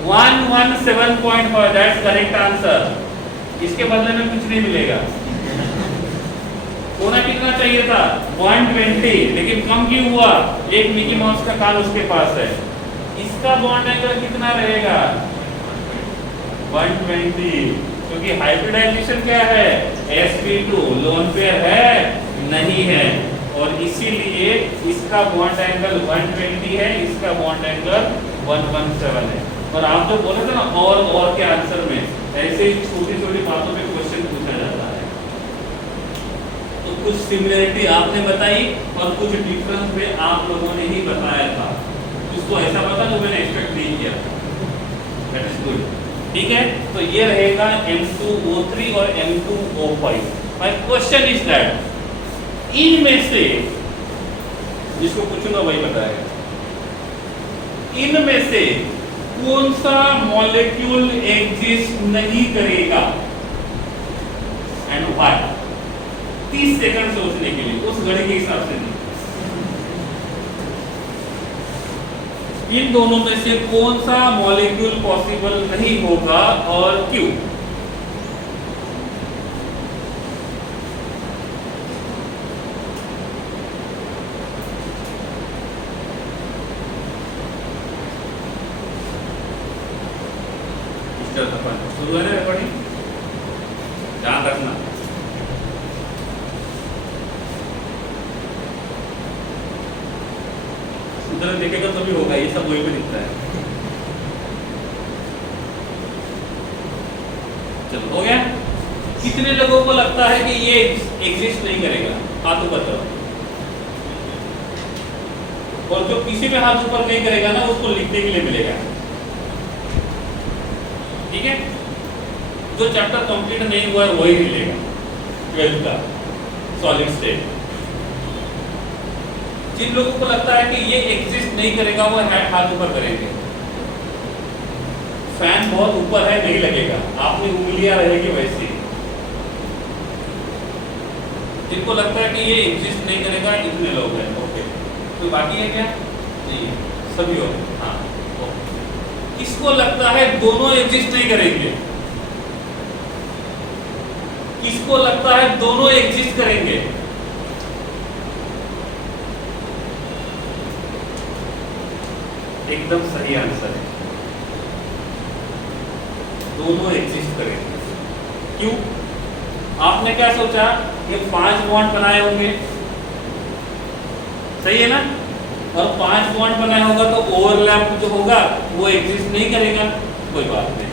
117.5। That's correct answer. इसके बदले में कुछ नहीं मिलेगा। होना कितना चाहिए था? 120, लेकिन कम क्यों हुआ? एक मिकी माउस का कान उसके पास है। इसका बॉन्ड एंगल कितना रहेगा? 120, क्योंकि हाइब्रिडाइजेशन क्या है? sp2 लोन पेयर है नहीं है, और इसीलिए इसका बॉन्ड एंगल 120 है, इसका बॉन्ड एंगल 117 है। और आप जो बोले थे ना और के आंसर में, ऐसे ही छोटी छोटी बातों पे क्वेश्चन पूछा जाता है। तो कुछ सिमिलरिटी आपने बताई और कुछ डिफरेंस में आप लोगों ने ही बताया था। उसको ऐसा पता जो मैंने एक्सपेक्ट नहीं किया। That is good. ठीक है, तो ये रहेगा M2O3 और M2O5। My question is that इनमें से जिसको पूछूंगा वही बताएगा। इनमें से कौन सा मॉलिक्यूल एग्जिस्ट नहीं करेगा एंड व्हाई? 30 सेकंड सोचने के लिए, उस घड़ी के हिसाब से नहीं। इन दोनों में से कौन सा मॉलिक्यूल पॉसिबल नहीं होगा और क्यों? शुरू है ना रिकॉर्डिंग, ध्यान रखना। उधर देखेगा तो भी होगा, ये सब वही पे दिखता है। चलो हो गया। कितने लोगों को लगता है कि ये एग्जिस्ट नहीं करेगा? हाथ ऊपर करो। और जो किसी में हाथ ऊपर नहीं करेगा ना, उसको लिखने के लिए मिलेगा। ठीक है, जो चैप्टर कंप्लीट नहीं हुआ है वही मिलेगा 12th का सॉलिड स्टेट। जिन लोगों को लगता है कि ये एग्जिस्ट नहीं करेगा वो हाथ ऊपर करेंगे। फैन बहुत ऊपर है, नहीं लगेगा, आपने उंगलियां रहेगी वैसी। जिनको लगता है कि ये एग्जिस्ट नहीं करेगा, इतने लोग हैं। ओके, तो बाकी है क्या? नहीं, सभी हो। हाँ, किसको लगता है दोनों एग्जिस्ट नहीं करेंगे? किसको लगता है दोनों एग्जिस्ट करेंगे? एकदम सही आंसर है, दोनों एग्जिस्ट करेंगे। क्यों? आपने क्या सोचा? ये 5 बॉन्ड बनाए होंगे, सही है ना? और 5 बॉन्ड बनाया होगा तो ओवरलैप जो होगा वो एग्जिस्ट नहीं करेगा, कोई बात नहीं।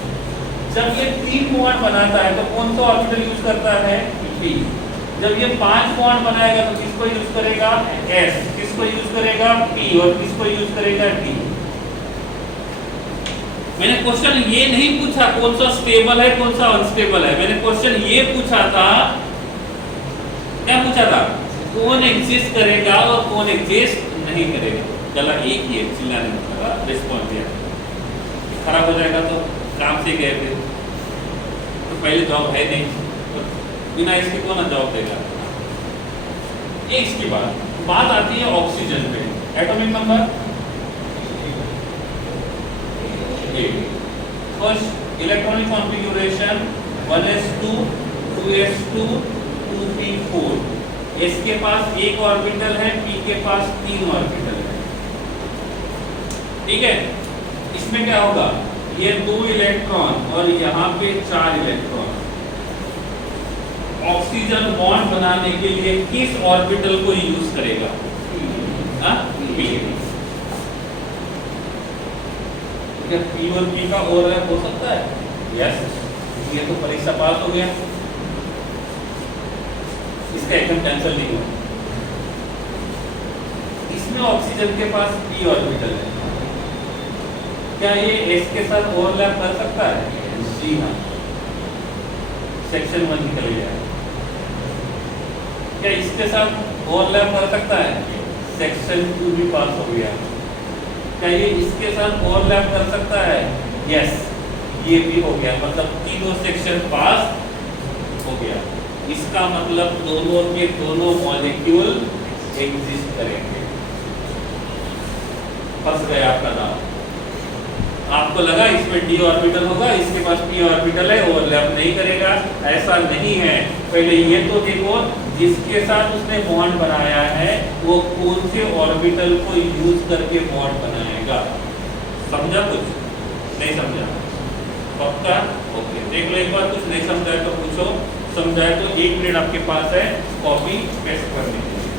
जब ये 3 बॉन्ड बनाता है तो कौन सा ऑर्बिटल यूज करता है? p। जब ये 5 बॉन्ड बनाएगा तो किसको यूज करेगा? s। किसको यूज करेगा? p। और किसको यूज करेगा? d। मैंने क्वेश्चन ये नहीं पूछा कौन सा स्टेबल है कौन सा अनस्टेबल है, मैंने क्वेश्चन ये पूछा था, क्या पूछा था? कौन एग्जिस्ट करेगा और कौन एग्जिस्ट नहीं करेगा। चला एक ही चिल्लाने में रिस्पॉन्स दिया, खराब हो जाएगा तो काम से गए थे तो पहले जॉब है नहीं, तो बिना इसके कौन जॉब देगा। ये इसकी बात आती है ऑक्सीजन पे। Atomic number first electronic configuration 1s2 2s2 2p4। s के पास एक ऑर्बिटल है, p के पास 3 ऑर्बिटल है। ठीक है, इसमें क्या होगा? ये 2 इलेक्ट्रॉन और यहाँ पे 4 इलेक्ट्रॉन। ऑक्सीजन बॉन्ड बनाने के लिए किस ऑर्बिटल को यूज करेगा? p। क्या p और p का ओवरलैप हो सकता है? यस, ये तो परीक्षा पास हो गया, इसका एकदम कैंसिल नहीं हुआ। इसमें ऑक्सीजन के पास p ऑर्बिटल है, क्या ये s के साथ ओवरलैप कर सकता है? जी हाँ, सेक्शन 1 निकल गया। क्या इसके साथ ओवरलैप कर सकता है? सेक्शन 2 भी पास हो गया। क्या ये इसके साथ ओवरलैप कर सकता है? यस, ये भी हो गया, मतलब तीनों सेक्शन पास हो गया। इसका मतलब दोनों के दोनों मॉलिक्यूल एग्जिस्ट करेंगे। फंस गया आपका नाम। आपको लगा इसमें d ऑर्बिटल होगा, इसके पास p ऑर्बिटल है, ओवरलैप नहीं करेगा, ऐसा नहीं है। पहले ये तो देखो जिसके साथ उसने बॉन्ड बनाया है वो कौन से ऑर्बिटल को यूज करके बॉन्ड बनाएगा। समझा? कुछ नहीं समझा? पक्का? ओके, देख लो एक बार, कुछ नहीं समझा है तो पूछो, समझा है तो 1 मिनट आपके पास है कॉपी पेस्ट करने के लिए,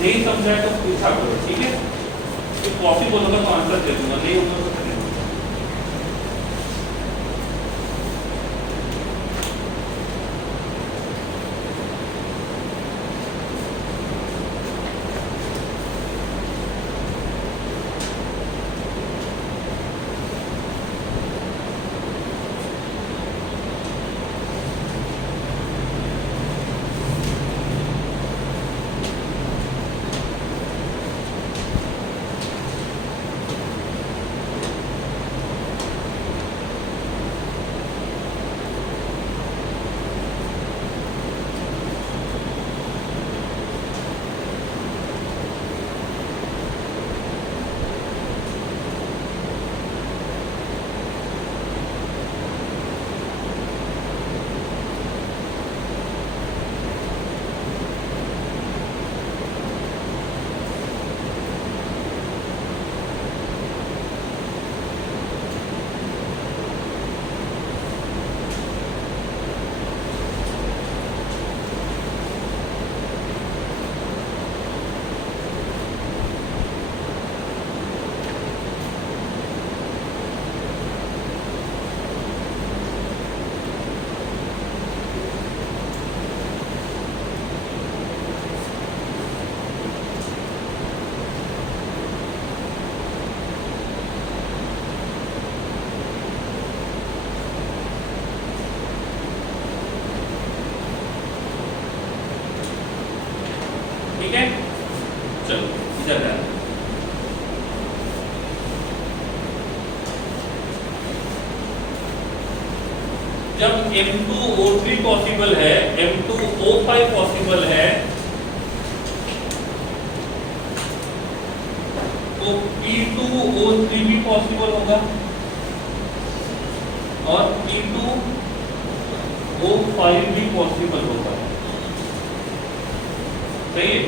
नहीं समझा है तो पूछा करो। ठीक है, तो कॉपी बोलूंगा तो आंसर दे दूंगा, नहीं होगा तो जब M2O3 पॉसिबल है, M2O5 पॉसिबल है, तो P2O3 भी पॉसिबल होगा और P2O5 भी पॉसिबल होगा। सही है?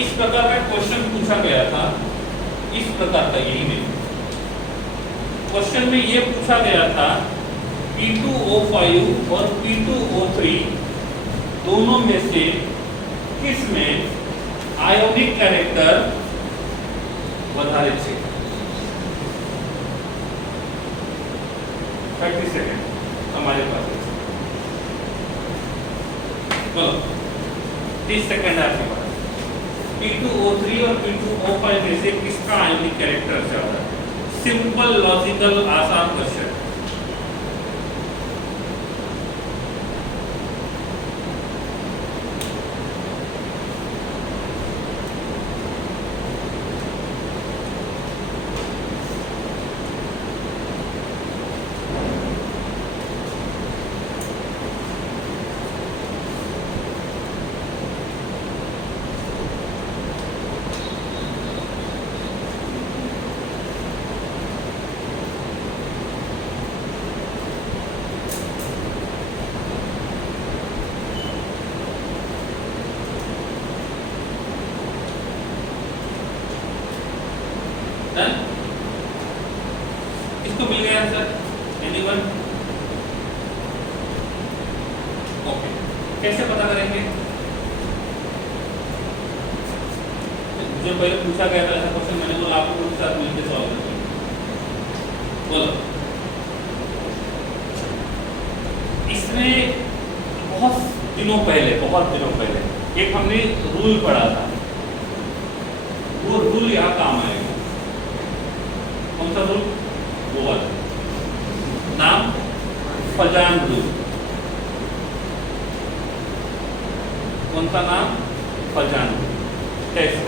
इस प्रकार का क्वेश्चन पूछा गया था, इस प्रकार का, यही में क्वेश्चन में ये पूछा गया था P2O5 और P2O3 दोनों में से किस में आयोनिक कैरेक्टर વધારે છે? 30 सेकंड हमारे पास है। बोलो 30 सेकंड है आपके पास। P2O3 और P2O5 में से किसका आयोनिक कैरेक्टर ज्यादा है? सिंपल लॉजिकल आसान क्वेश्चन। इसको मिल गया आंसर? एनीवन? ओके, कैसे पता करेंगे? जो पहले पूछा गया था ऐसा क्वेश्चन, मैंने बोला आपको उसके साथ मिलकर सॉल्व करेंगे। बोलो। इसमें बहुत दिनों पहले एक हमने रूल पढ़ा था, वो रूल यहाँ काम आएगा। कौन सा रूल? वो वाला नाम फजान रूल। कौन सा नाम? फजान रूल। कैसे?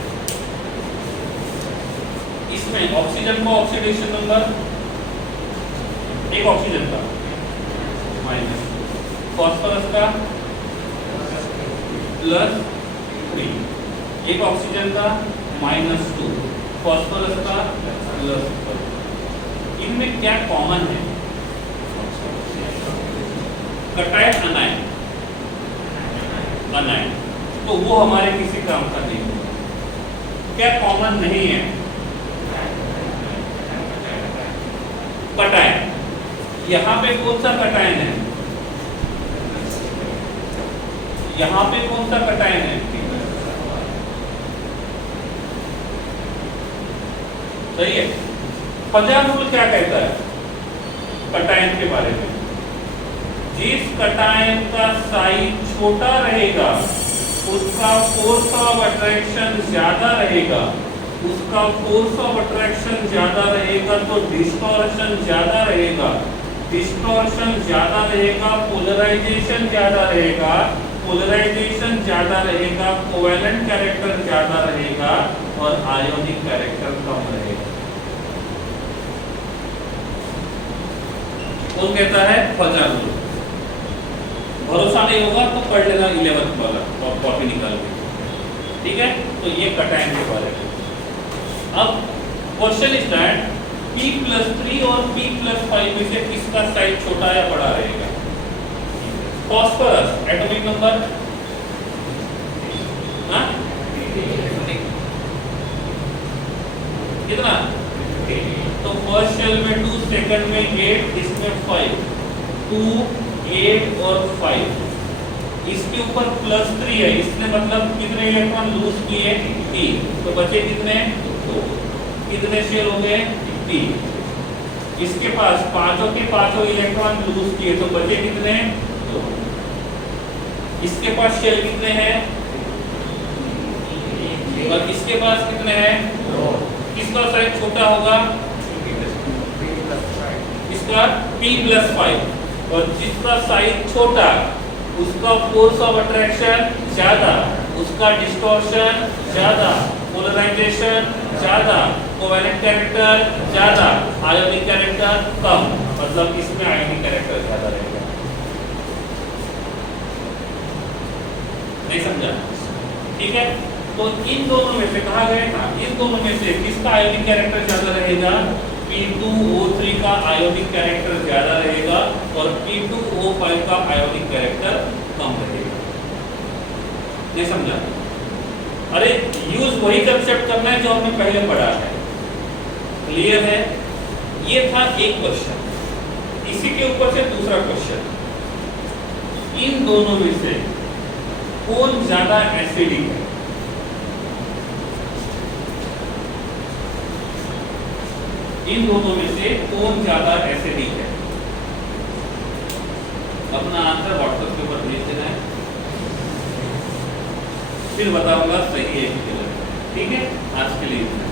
इसमें ऑक्सीजन का ऑक्सीडेशन नंबर, एक ऑक्सीजन का माइनस, फॉस्फोरस का +3, एक ऑक्सीजन का -2, फॉस्फोरस का +4। इनमें क्या कॉमन है? कटायन अनायन, तो वो हमारे किसी काम का नहीं होगा। क्या कॉमन नहीं है? कटायन। यहाँ पे कौन सा कटायन है? यहाँ पे कौन सा कटायन है? सही है। फजान रूल क्या कहता है कटायन के बारे में? जिस कटायन का साइज छोटा रहेगा उसका फोर्स ऑफ अट्रैक्शन ज्यादा रहेगा, उसका फोर्स ऑफ अट्रैक्शन ज्यादा रहेगा तो डिस्टॉर्शन ज्यादा रहेगा, डिस्टॉर्शन ज्यादा रहेगा, पोलराइजेशन ज्यादा रहेगा, पोलराइजेशन ज्यादा रहेगा, कोवैलेंट कैरेक्टर ज्यादा रहेगा और आयोनिक कैरेक्टर कम रहेगा। कौन कहता है? फजान रूल। भरोसा नहीं होगा तो पढ़ लेना 11th वाला और कॉपी निकाल के, ठीक है? तो ये कटायन के बारे में। अब क्वेश्चन इज दैट P+3 और P+5 में से किसका साइज छोटा या बड़ा रहेगा? फॉस्फोरस एटॉमिक नंबर कितना? तो फर्स्ट शेल में 2, सेकंड में 8, इसमें 5, 2, 8 और 5। इसके ऊपर +3 है, इसने मतलब कितने इलेक्ट्रॉन लूज किए? 3। तो बचे कितने? 2। कितने शेल हो गए? 3। इसके पास पांचों के पांचों इलेक्ट्रॉन लूज किए तो बचे कितने? 2। इसके पास शेल कितने हैं? और इसके पास कितने हैं? 2। किसका साइज छोटा होगा? इसका P+5। और जिसका साइज छोटा उसका फोर्स ऑफ अट्रैक्शन ज्यादा, उसका डिस्टॉर्शन ज्यादा, पोलराइजेशन ज्यादा, कोवैलेंट कैरेक्टर ज्यादा, आयोनिक कैरेक्टर कम। मतलब इसमें आयनिक कैरेक्टर ज्यादा रहेगा। नहीं समझा? ठीक है, तो इन दोनों में से कहा गया था, इन दोनों में से किसका आयोनिक कैरेक्टर ज्यादा रहेगा? P2O3 का आयोनिक कैरेक्टर ज्यादा रहेगा और P2O5 का आयोनिक कैरेक्टर कम रहेगा। नहीं समझा? अरे यूज वही कंसेप्ट करना है जो हमने पहले पढ़ा है। क्लियर है? ये था एक क्वेश्चन। इसी के ऊपर से दूसरा क्वेश्चन, इन दोनों में से कौन ज्यादा एसिडिक है? इन दोनों में से कौन ज्यादा एसिडिक है? अपना आंसर व्हाट्सएप के ऊपर भेज देना है, फिर बताऊंगा सही है कि गलत। ठीक है, आज के लिए इतना।